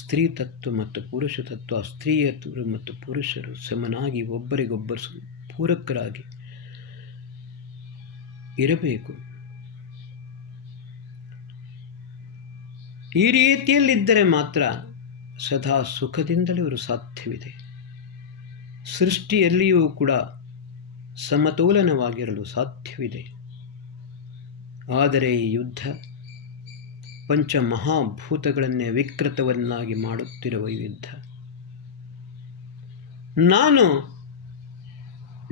ಸ್ತ್ರೀ ತತ್ವ ಮತ್ತು ಪುರುಷ ತತ್ವ, ಸ್ತ್ರೀಯತ್ವರು ಮತ್ತು ಪುರುಷರು ಸಮನಾಗಿ ಒಬ್ಬರಿಗೊಬ್ಬರು ಪೂರಕರಾಗಿ ಇರಬೇಕು. ಈ ರೀತಿಯಲ್ಲಿದ್ದರೆ ಮಾತ್ರ ಸದಾ ಸುಖದಿಂದಲೇ ಇವರು ಸಾಧ್ಯವಿದೆ. ಸೃಷ್ಟಿಯಲ್ಲಿಯೂ ಕೂಡ ಸಮತೋಲನವಾಗಿರಲು ಸಾಧ್ಯವಿದೆ. ಆದರೆ ಈ ಯುದ್ಧ ಪಂಚಮಹಾಭೂತಗಳನ್ನೇ ವಿಕೃತವನ್ನಾಗಿ ಮಾಡುತ್ತಿರುವ ಯುದ್ಧ. ನಾನು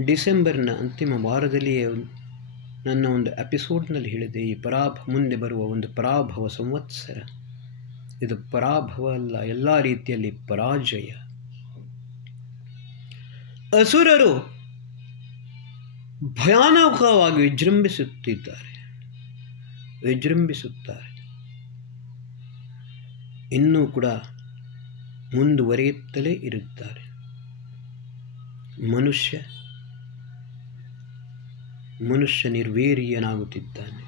ಡಿಸೆಂಬರ್ನ ಅಂತಿಮ ವಾರದಲ್ಲಿಯೇ ನನ್ನ ಒಂದು ಎಪಿಸೋಡ್ನಲ್ಲಿ ಹೇಳಿದೆ, ಈ ಮುಂದೆ ಬರುವ ಒಂದು ಪರಾಭವ ಸಂವತ್ಸರ. ಇದು ಪರಾಭವ ಅಲ್ಲ, ಎಲ್ಲ ರೀತಿಯಲ್ಲಿ ಪರಾಜಯ. ಅಸುರರು ಭಯಾನಕವಾಗಿ ವಿಜೃಂಭಿಸುತ್ತಾರೆ. ಇನ್ನೂ ಕೂಡ ಮುಂದುವರಿಯುತ್ತಲೇ ಇರುತ್ತಾರೆ. ಮನುಷ್ಯ ನಿರ್ವೀರ್ಯನಾಗುತ್ತಿದ್ದಾನೆ.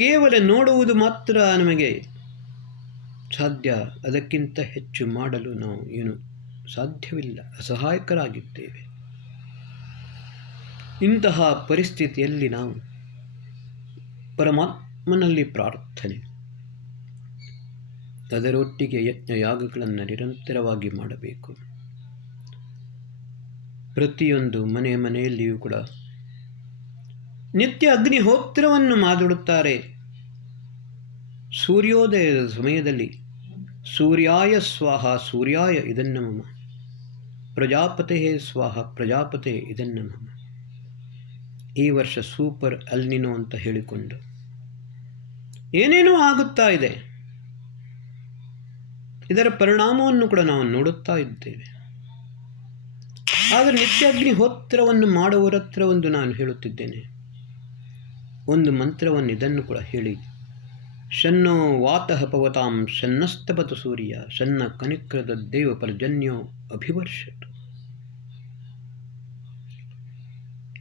ಕೇವಲ ನೋಡುವುದು ಮಾತ್ರ ನಮಗೆ ಸಾಧ್ಯ, ಅದಕ್ಕಿಂತ ಹೆಚ್ಚು ಮಾಡಲು ನಾವು ಏನು ಸಾಧ್ಯವಿಲ್ಲ, ಅಸಹಾಯಕರಾಗಿದ್ದೇವೆ. ಇಂತಹ ಪರಿಸ್ಥಿತಿಯಲ್ಲಿ ನಾವು ಪರಮಾತ್ಮನಲ್ಲಿ ಪ್ರಾರ್ಥನೆ, ಅದರೊಟ್ಟಿಗೆ ಯಜ್ಞ ಯಾಗಗಳನ್ನು ನಿರಂತರವಾಗಿ ಮಾಡಬೇಕು. ಪ್ರತಿಯೊಂದು ಮನೆಯಲ್ಲಿಯೂ ಕೂಡ ನಿತ್ಯ ಅಗ್ನಿಹೋತ್ರವನ್ನು ಮಾಡಿಡುತ್ತಾರೆ. ಸೂರ್ಯೋದಯದ ಸಮಯದಲ್ಲಿ ಸೂರ್ಯಾಯ ಸ್ವಾಹ ಸೂರ್ಯಾಯ ಇದನ್ನಮಮ, ಪ್ರಜಾಪತೆ ಸ್ವಾಹ ಪ್ರಜಾಪತೆ ಇದನ್ನಮಮ. ಈ ವರ್ಷ ಸೂಪರ್ ಅಲ್ನಿನೋ ಅಂತ ಹೇಳಿಕೊಂಡು ಏನೇನೋ ಆಗುತ್ತಾ ಇದೆ. ಇದರ ಪರಿಣಾಮವನ್ನು ಕೂಡ ನಾವು ನೋಡುತ್ತಾ ಇದ್ದೇವೆ. ಆದರೆ ನಿತ್ಯ ಅಗ್ನಿಹೋತ್ರವನ್ನು ಮಾಡುವವರ ಹತ್ರ ಒಂದು ನಾನು ಹೇಳುತ್ತಿದ್ದೇನೆ, ಒಂದು ಮಂತ್ರವನ್ನು ಇದನ್ನು ಕೂಡ ಹೇಳಿ. ಶನ್ನೋ ವಾತಃ ಪವತಾಂ ಶನ್ನಸ್ತಪತು ಸೂರ್ಯ ಶನ್ನ ಕನಿಕ್ರದ ದೇವ ಪರ್ಜನ್ಯೋ ಅಭಿವರ್ಷತು.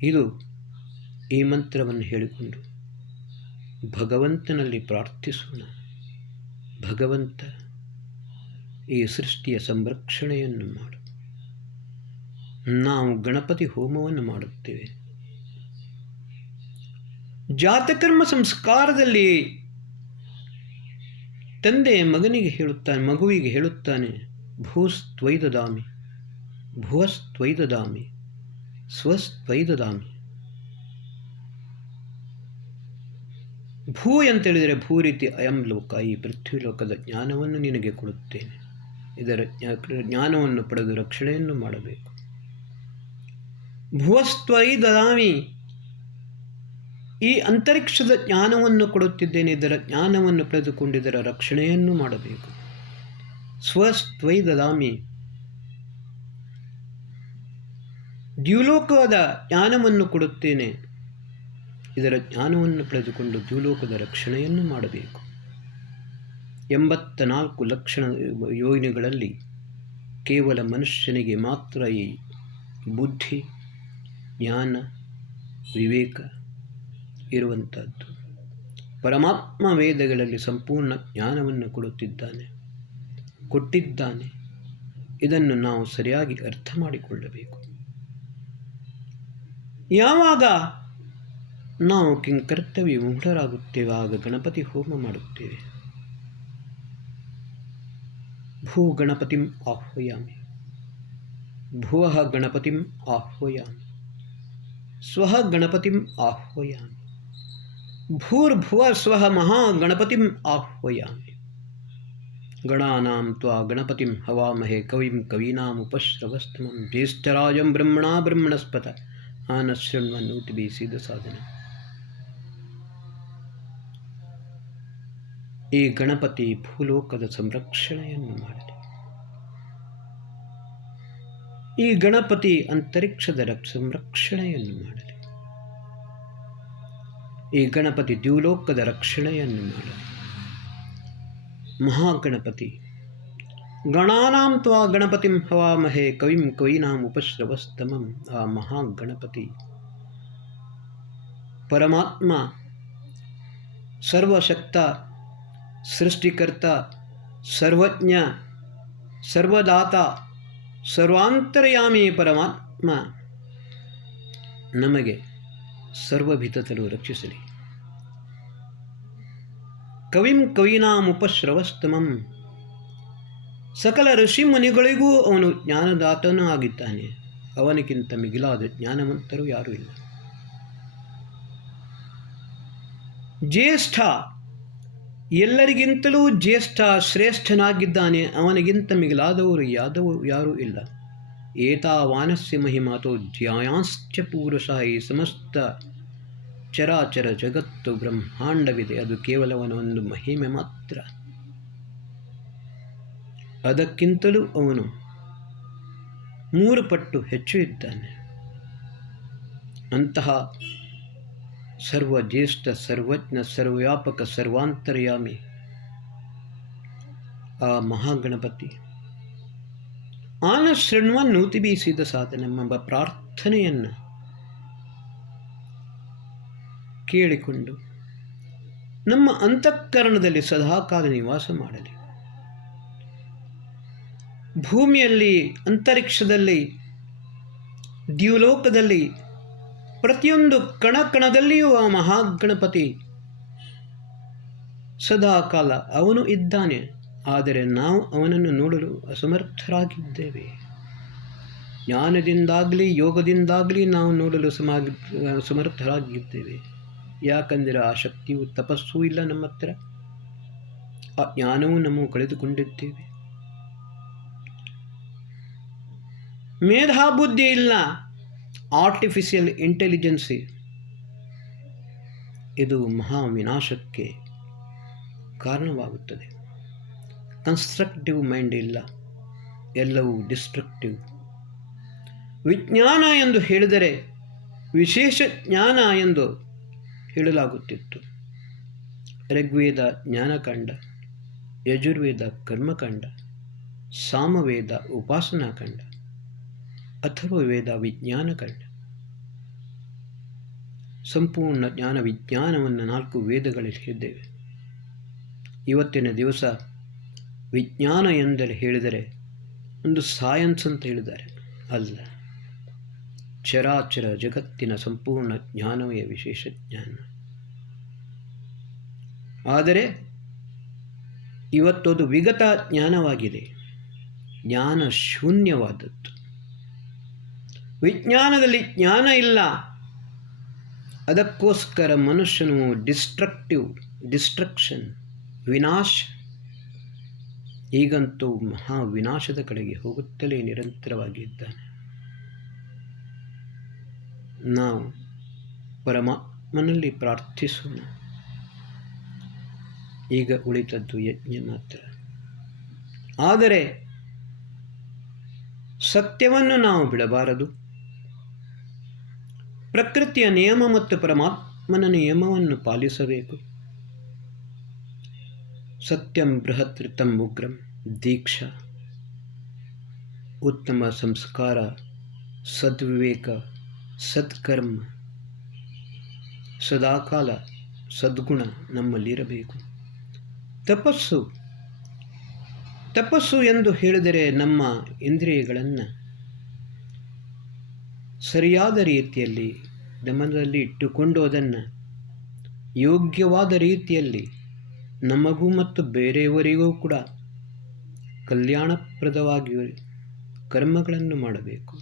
ಇದು ಈ ಮಂತ್ರವನ್ನು ಹೇಳಿಕೊಂಡು ಭಗವಂತನಲ್ಲಿ ಪ್ರಾರ್ಥಿಸೋಣ. ಭಗವಂತ ಈ ಸೃಷ್ಟಿಯ ಸಂರಕ್ಷಣೆಯನ್ನು ಮಾಡು. ನಾವು ಗಣಪತಿ ಹೋಮವನ್ನು ಮಾಡುತ್ತೇವೆ. ಜಾತಕರ್ಮ ಸಂಸ್ಕಾರದಲ್ಲಿ ತಂದೆ ಮಗುವಿಗೆ ಹೇಳುತ್ತಾನೆ, ಭೂಸ್ತ್ವೈದದಾಮಿ ಭುವಸ್ತ್ವೈದದಾಮಿ ಸ್ವಸ್ತ್ವೈದದಾಮಿ. ಭೂ ಅಂತೇಳಿದರೆ ಭೂ ರೀತಿ ಅಯಂ ಲೋಕ, ಈ ಪೃಥ್ವಿ ಲೋಕದ ಜ್ಞಾನವನ್ನು ನಿನಗೆ ಕೊಡುತ್ತೇನೆ. ಇದರ ಜ್ಞಾನವನ್ನು ಪಡೆದು ರಕ್ಷಣೆಯನ್ನು ಮಾಡಬೇಕು. ಭುವಸ್ತ್ವೈದದಾಮಿ, ಈ ಅಂತರಿಕ್ಷದ ಜ್ಞಾನವನ್ನು ಕೊಡುತ್ತಿದ್ದೇನೆ. ಇದರ ಜ್ಞಾನವನ್ನು ಪಡೆದುಕೊಂಡು ಇದರ ರಕ್ಷಣೆಯನ್ನು ಮಾಡಬೇಕು. ಸ್ವಸ್ತ್ವೈದದಾಮಿ, ದ್ಯುಲೋಕದ ಜ್ಞಾನವನ್ನು ಕೊಡುತ್ತೇನೆ. ಇದರ ಜ್ಞಾನವನ್ನು ಪಡೆದುಕೊಂಡು ದ್ಯುಲೋಕದ ರಕ್ಷಣೆಯನ್ನು ಮಾಡಬೇಕು. 84 ಲಕ್ಷಣ ಯೋನಿಗಳಲ್ಲಿ ಕೇವಲ ಮನುಷ್ಯನಿಗೆ ಮಾತ್ರ ಈ ಬುದ್ಧಿ, ಜ್ಞಾನ, ವಿವೇಕ ಇರುವಂಥದ್ದು. ಪರಮಾತ್ಮ ವೇದಗಳಲ್ಲಿ ಸಂಪೂರ್ಣ ಜ್ಞಾನವನ್ನು ಕೊಟ್ಟಿದ್ದಾನೆ. ಇದನ್ನು ನಾವು ಸರಿಯಾಗಿ ಅರ್ಥ ಮಾಡಿಕೊಳ್ಳಬೇಕು. ಯಾವಾಗ ನಾವು ಕಿಂಕರ್ತವ್ಯ ವಿಮೂಢರಾಗುತ್ತೇವೆ ಆಗ ಗಣಪತಿ ಹೋಮ ಮಾಡುತ್ತೇವೆ. ಭೂ ಗಣಪತಿಂ ಆಹ್ವಯಾಮಿ, ಭುವಃ ಗಣಪತಿಂ ಆಹ್ವಯಾಮಿ, ಸ್ವಃ ಗಣಪತಿಂ ಆಹ್ವಯಾಮಿ, ಭೂರ್ಭುವ ಸ್ವಃ ಮಹಾಗಣಪತಿಂ ಆಹ್ವಯಾಮಿ. ಗಣಾನಾಂ ತ್ವಾ ಗಣಪತಿಂ ಹವಾಮಹೇ ಕವಿಂ ಕವೀನಾಮುಪಶ್ರವಸ್ತಮಂ ಜ್ಯೇಷ್ಠರಾಜಂ ಬ್ರಹ್ಮಣಾ ಬ್ರಹ್ಮಣಸ್ಪತ ಆನಶೃಣ್ವನ್ನೋತಿ ಬೀಸಿದ ಸಾಧನೆ. ಈ ಗಣಪತಿ ಭೂಲೋಕದ ಸಂರಕ್ಷಣೆಯನ್ನು ಮಾಡಲಿ. ಈ ಗಣಪತಿ ಅಂತರಿಕ್ಷದ ಸಂರಕ್ಷಣೆಯನ್ನು ಮಾಡಲಿ. ಈ ಗಣಪತಿ ದ್ಯುಲೋಕದ ರಕ್ಷಣೆಯನ್ನು ಮಾಡಲಿ. ಮಹಾಗಣಪತಿ ಗಣಾನಾಂ ತ್ವಾ ಗಣಪತಿಂ ಹವಾಮಹೇ ಕವಿಂ ಕವೀನಾಂ ಉಪಶ್ರವಸ್ತಮಂ. ಆ ಮಹಾಗಣಪತಿ ಪರಮಾತ್ಮ ಸರ್ವಶಕ್ತ, ಸೃಷ್ಟಿಕರ್ತ, ಸರ್ವಜ್ಞ, ಸರ್ವದಾತ, ಸರ್ವಾಂತರ್ಯಾಮಿ ಪರಮಾತ್ಮ ನಮಗೆ ಸರ್ವಭಿತತಲು ರಕ್ಷಿಸಲಿ. ಕವಿಂ ಕವೀನಾಮುಪಶ್ರವಸ್ತಮಂ, ಸಕಲ ಋಷಿ ಮುನಿಗಳಿಗೂ ಅವನು ಜ್ಞಾನದಾತನೂ ಆಗಿದ್ದಾನೆ. ಅವನಿಗಿಂತ ಮಿಗಿಲಾದ ಜ್ಞಾನವಂತರು ಯಾರೂ ಇಲ್ಲ. ಜ್ಯೇಷ್ಠ, ಎಲ್ಲರಿಗಿಂತಲೂ ಜ್ಯೇಷ್ಠ ಶ್ರೇಷ್ಠನಾಗಿದ್ದಾನೆ. ಅವನಿಗಿಂತ ಮಿಗಿಲಾದವರು ಯಾರೂ ಇಲ್ಲ. ಏತಾವಾನಸ್ಯ ಮಹಿಮಾತೋ ಜ್ಯಾಯಾಂಶ್ಚ ಪೂರುಷಃ. ಈ ಸಮಸ್ತ ಚರಾಚರ ಜಗತ್ತು ಬ್ರಹ್ಮಾಂಡವಿದೆ, ಅದು ಕೇವಲವನ ಒಂದು ಮಹಿಮೆ ಮಾತ್ರ. ಅದಕ್ಕಿಂತಲೂ ಅವನು 3 ಪಟ್ಟು ಹೆಚ್ಚು ಇದ್ದಾನೆ. ಅಂತಹ ಸರ್ವಜ್ಯೇಷ್ಠ, ಸರ್ವಜ್ಞ, ಸರ್ವವ್ಯಾಪಕ, ಸರ್ವಾಂತರ್ಯಾಮಿ ಆ ಮಹಾಗಣಪತಿ ಆನಶೃಣ್ವನ್ನೋತಿ ಬೀಸಿದ ಸಾಧನೆಂಬ ಪ್ರಾರ್ಥನೆಯನ್ನು ಕೇಳಿಕೊಂಡು ನಮ್ಮ ಅಂತಃಕರಣದಲ್ಲಿ ಸದಾಕಾಲ ನಿವಾಸ ಮಾಡಲಿ. ಭೂಮಿಯಲ್ಲಿ, ಅಂತರಿಕ್ಷದಲ್ಲಿ, ದ್ಯುಲೋಕದಲ್ಲಿ, ಪ್ರತಿಯೊಂದು ಕಣಕಣದಲ್ಲಿಯೂ ಆ ಮಹಾಗಣಪತಿ ಸದಾಕಾಲ ಅವನು ಇದ್ದಾನೆ. ಆದರೆ ನಾವು ಅವನನ್ನು ನೋಡಲು ಅಸಮರ್ಥರಾಗಿದ್ದೇವೆ. ಜ್ಞಾನದಿಂದಾಗಲಿ ಯೋಗದಿಂದಾಗಲಿ ನಾವು ನೋಡಲು ಸಮರ್ಥರಾಗಿದ್ದೇವೆ. ಯಾಕಂದರೆ ಆ ಶಕ್ತಿಯು ತಪಸ್ಸೂ ಇಲ್ಲ ನಮ್ಮ ಹತ್ರ, ಆ ಜ್ಞಾನವೂ ನಾವು ಕಳೆದುಕೊಂಡಿದ್ದೇವೆ. ಮೇಧಾಬುದ್ಧಿ ಇಲ್ಲ, ಆರ್ಟಿಫಿಷಿಯಲ್ ಇಂಟೆಲಿಜೆನ್ಸಿ. ಇದು ಮಹಾ ವಿನಾಶಕ್ಕೆ ಕಾರಣವಾಗುತ್ತದೆ. ಕನ್ಸ್ಟ್ರಕ್ಟಿವ್ ಮೈಂಡ್ ಇಲ್ಲ, ಎಲ್ಲವೂ ಡಿಸ್ಟ್ರಕ್ಟಿವ್. ವಿಜ್ಞಾನ ಎಂದು ಹೇಳಿದರೆ ವಿಶೇಷ ಜ್ಞಾನ ಎಂದು ಹೇಳಲಾಗುತ್ತಿತ್ತು. ಋಗ್ವೇದ ಜ್ಞಾನಕಾಂಡ, ಯಜುರ್ವೇದ ಕರ್ಮಕಾಂಡ, ಸಾಮವೇದ ಉಪಾಸನಾಕಾಂಡ, ಅಥರ್ವವೇದ ವಿಜ್ಞಾನಕಾಂಡ. ಸಂಪೂರ್ಣ ಜ್ಞಾನ ವಿಜ್ಞಾನವನ್ನು 4 ವೇದಗಳಲ್ಲಿ ಹೇಳಿದ್ದೇವೆ. ಇವತ್ತಿನ ದಿವಸ ವಿಜ್ಞಾನ ಎಂದರೆ ಹೇಳಿದರೆ ಒಂದು ಸೈನ್ಸ್ ಅಂತ ಹೇಳಿದ್ದಾರೆ. ಅಲ್ಲ, ಚರಾಚರ ಜಗತ್ತಿನ ಸಂಪೂರ್ಣ ಜ್ಞಾನವೇ ವಿಶೇಷ ಜ್ಞಾನ. ಆದರೆ ಇವತ್ತದು ವಿಗತ ಜ್ಞಾನವಾಗಿದೆ, ಜ್ಞಾನ ಶೂನ್ಯವಾದದ್ದು. ವಿಜ್ಞಾನದಲ್ಲಿ ಜ್ಞಾನ ಇಲ್ಲ, ಅದಕ್ಕೋಸ್ಕರ ಮನುಷ್ಯನು ಡಿಸ್ಟ್ರಕ್ಷನ್, ವಿನಾಶ. ಈಗಂತೂ ಮಹಾ ವಿನಾಶದ ಕಡೆಗೆ ಹೋಗುತ್ತಲೇ ನಿರಂತರವಾಗಿ ಇದ್ದಾನೆ. ನಾವು ಪರಮಾತ್ಮನಲ್ಲಿ ಪ್ರಾರ್ಥಿಸೋಣ. ಈಗ ಉಳಿದದ್ದು ಯಜ್ಞ ಮಾತ್ರ. ಆದರೆ ಸತ್ಯವನ್ನು ನಾವು ಬಿಡಬಾರದು. ಪ್ರಕೃತಿಯ ನಿಯಮ ಮತ್ತು ಪರಮಾತ್ಮನ ನಿಯಮವನ್ನು ಪಾಲಿಸಬೇಕು. ಸತ್ಯಂ ಬೃಹತ್ ಋತಂ ಉಗ್ರಂ ದೀಕ್ಷಾ, ಉತ್ತಮ ಸಂಸ್ಕಾರ, ಸದ್ವಿವೇಕ, ಸತ್ಕರ್ಮ, ಸದಾಕಾಲ ಸದ್ಗುಣ ನಮ್ಮಲ್ಲಿರಬೇಕು. ತಪಸ್ಸು ಎಂದು ಹೇಳಿದರೆ ನಮ್ಮ ಇಂದ್ರಿಯಗಳನ್ನು ಸರಿಯಾದ ರೀತಿಯಲ್ಲಿ ಗಮನದಲ್ಲಿ ಇಟ್ಟುಕೊಂಡು ಅದನ್ನು ಯೋಗ್ಯವಾದ ರೀತಿಯಲ್ಲಿ ನಮಗೂ ಮತ್ತು ಬೇರೆಯವರಿಗೂ ಕೂಡ ಕಲ್ಯಾಣಪ್ರದವಾಗಿ ಕರ್ಮಗಳನ್ನು ಮಾಡಬೇಕು.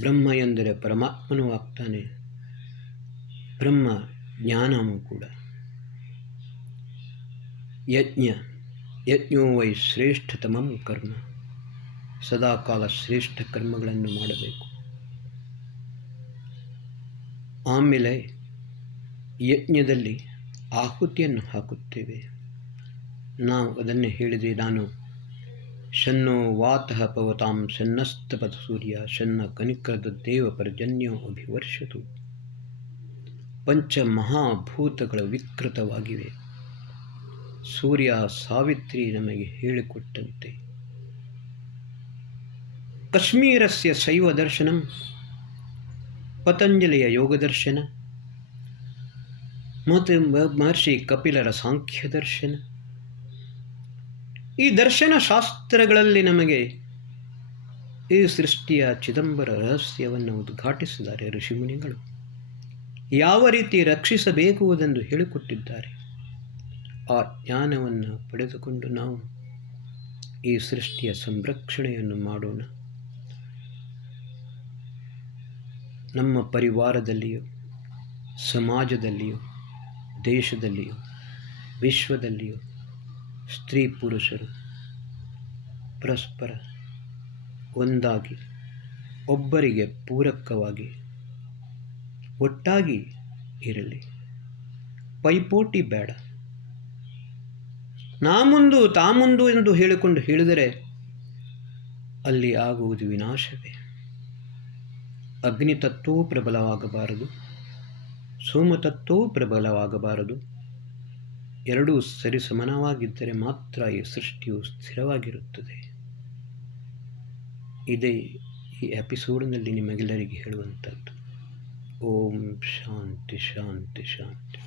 ಬ್ರಹ್ಮ ಎಂದರೆ ಪರಮಾತ್ಮನೂ ಆಗ್ತಾನೆ, ಬ್ರಹ್ಮ ಜ್ಞಾನವೂ ಕೂಡ. ಯಜ್ಞೋ ವೈ ಶ್ರೇಷ್ಠತಮಂ ಕರ್ಮ, ಸದಾಕಾಲ ಶ್ರೇಷ್ಠ ಕರ್ಮಗಳನ್ನು ಮಾಡಬೇಕು. ಆಮೇಲೆ ಯಜ್ಞದಲ್ಲಿ ಆಹುತಿಯನ್ನು ಹಾಕುತ್ತೇವೆ. ನಾವು ಅದನ್ನೇ ಹೇಳಿದೆ. ನಾನು ಶನ್ನೋ ವಾತಃ ಪವತಾಂ ಶನ್ನಸ್ತಪತ ಸೂರ್ಯ ಶನ್ನ ಕನಿಕರದ ದೇವ ಪರ್ಜನ್ಯೋ ಅಭಿವರ್ಷತು. ಪಂಚಮಹಾಭೂತಗಳು ವಿಕೃತವಾಗಿವೆ. ಸೂರ್ಯ ಸಾವಿತ್ರಿ ನಮಗೆ ಹೇಳಿಕೊಟ್ಟಂತೆ. ಕಾಶ್ಮೀರಸ್ಯ ಶೈವ ದರ್ಶನಂ, ಪತಂಜಲಿಯ ಯೋಗ ದರ್ಶನ ಮತ್ತು ಮಹರ್ಷಿ ಕಪಿಲರ ಸಾಂಖ್ಯ ದರ್ಶನ. ಈ ದರ್ಶನ ಶಾಸ್ತ್ರಗಳಲ್ಲಿ ನಮಗೆ ಈ ಸೃಷ್ಟಿಯ ಚಿದಂಬರ ರಹಸ್ಯವನ್ನು ಉದ್ಘಾಟಿಸಿದ್ದಾರೆ ಋಷಿಮುನಿಗಳು. ಯಾವ ರೀತಿ ರಕ್ಷಿಸಬೇಕು ಎಂದು ಹೇಳಿಕೊಟ್ಟಿದ್ದಾರೆ. ಆ ಜ್ಞಾನವನ್ನು ಪಡೆದುಕೊಂಡು ನಾವು ಈ ಸೃಷ್ಟಿಯ ಸಂರಕ್ಷಣೆಯನ್ನು ಮಾಡೋಣ. ನಮ್ಮ ಪರಿವಾರದಲ್ಲಿಯೂ, ಸಮಾಜದಲ್ಲಿಯೂ, ದೇಶದಲ್ಲಿಯೂ, ವಿಶ್ವದಲ್ಲಿಯೂ ಸ್ತ್ರೀ ಪುರುಷರು ಪರಸ್ಪರ ಒಂದಾಗಿ, ಒಬ್ಬರಿಗೆ ಪೂರಕವಾಗಿ, ಒಟ್ಟಾಗಿ ಇರಲಿ. ಪೈಪೋಟಿ ಬೇಡ. ನಾ ಮುಂದು ತಾ ಮುಂದು ಎಂದು ಹೇಳಿದರೆ ಅಲ್ಲಿ ಆಗುವುದು ವಿನಾಶವೇ. ಅಗ್ನಿತತ್ವವೂ ಪ್ರಬಲವಾಗಬಾರದು, ಸೋಮತತ್ವವೂ ಪ್ರಬಲವಾಗಬಾರದು. ಎರಡೂ ಸರಿಸಮಾನವಾಗಿದ್ದರೆ ಮಾತ್ರ ಈ ಸೃಷ್ಟಿಯು ಸ್ಥಿರವಾಗಿರುತ್ತದೆ. ಇದೇ ಈ ಎಪಿಸೋಡ್ನಲ್ಲಿ ನಿಮಗೆಲ್ಲರಿಗೆ ಹೇಳುವಂಥದ್ದು. ಓಂ ಶಾಂತಿ ಶಾಂತಿ ಶಾಂತಿ.